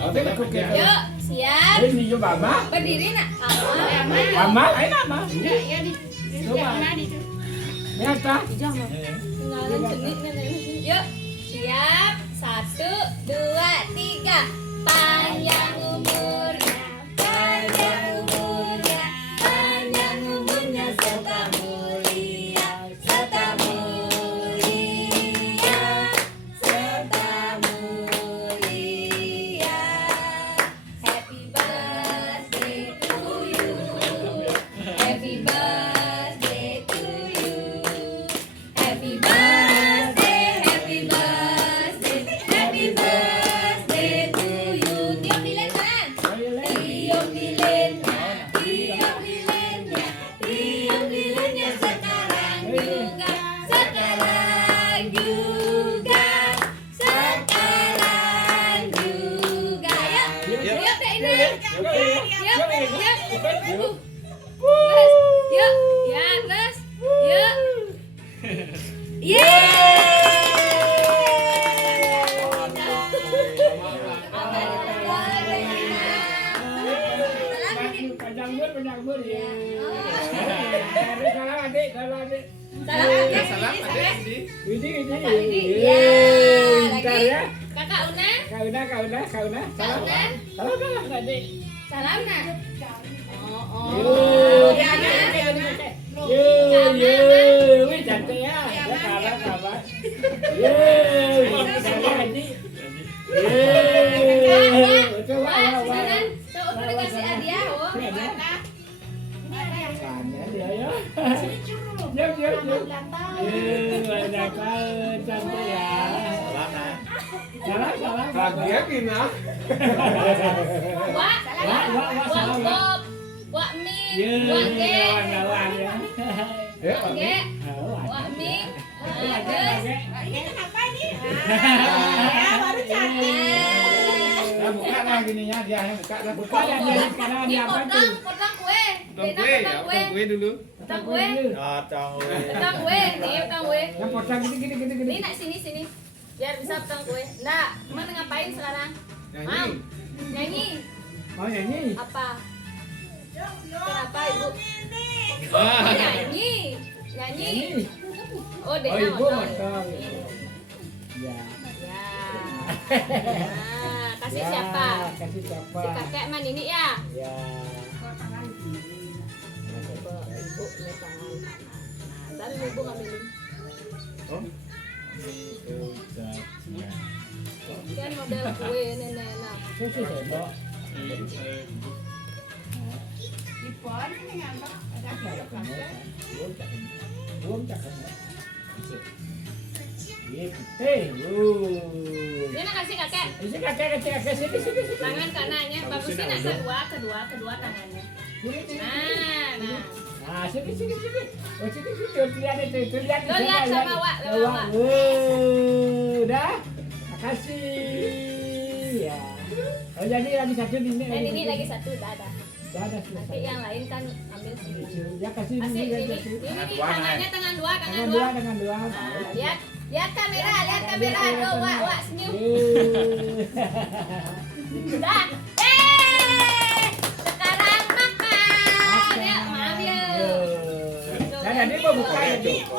Yuk, siap. Ini juga mama. Berdiri nak. Mama, ayo mama. Ya di. Coba. Lihat tak? Kenalan jenik nenek. Yuk, siap. 1, 2, 3. Panjang umurnya, panjang umurnya, panjang umurnya serta mulia, serta mulia, serta mulia. Happy birthday to you, happy birthday to you, happy birthday, happy birthday, happy birthday to you. Tiup lilin kan? Tiup lilinnya, tiup lilinnya, tiup lilinnya sekarang juga, sekarang juga, sekarang juga. Yuk, yuk Kak Ina. Yuk, yuk. Terus, yuk, ya terus, yuk. Panjang bur ya. Salam adik, salam adik. Salam, Ini. Ya, Bentar lagi. ya. Kakak Una, Kau dah. Salam. Salam. Salam adik. salam nak. Yo, Ya, wih cantik ya. Ya kabar. Yo, salam adik. Coba Sinan, tuh udah dikasih hadiah, oh. Tanya dia ya. Jom. Banyak banget cantik ya. Salam. Bahagia Gina. Wak, salam. Bob, Wak Min, Ye, Wak Ge, lawan ya. Wak Ge, Wak Min, terus. Ini kenapa nih? Baru Nah, buka lah gininya dia yang buka lah dia sekarang dia apa tuh? Potong kue. Potong kue ya, potong kue dulu. Potong kue. Potong kue. Potong kue, nih potong kue. Yang potong gini. Ini nak sini. Biar bisa potong kue. Nah, mana ngapain sekarang? Mau nyanyi? Oh nyanyi. Apa? Kenapa ibu? Ah. Oh, nyanyi. Oh, Oh Dena ibu potong. potong. Ya. Ya. Nah, kasih siapa? Kasih siapa? Si kakek man ini ya. Ya. Ibu ini tangan kanan. Nah, tapi ibu nggak minum. Oh. Kan model kue nenek. Nah, Susu sendok. Ipon ini ngambek. Belum cakap. dia nak kasih kakek. Ini kakek sini. Tangan kanannya bagusin nak kedua tangannya. Nah. Nah, sini. Oh, sini. Lihat itu, lihat. Lo lihat sama Wak, sama Wak. Udah. Makasih. Ya. Oh, jadi lagi satu ini. Dan ini lagi satu, dah. Dah, Nanti yang lain kan ambil sini. Ya kasih Kasih ini. ini tangannya tangan dua. Tangan dua. Nah, lihat kamera, tuh Wak senyum. Dah. Sekarang makan. Ya, maaf ya. Nah, ini mau buka ya, Cuk.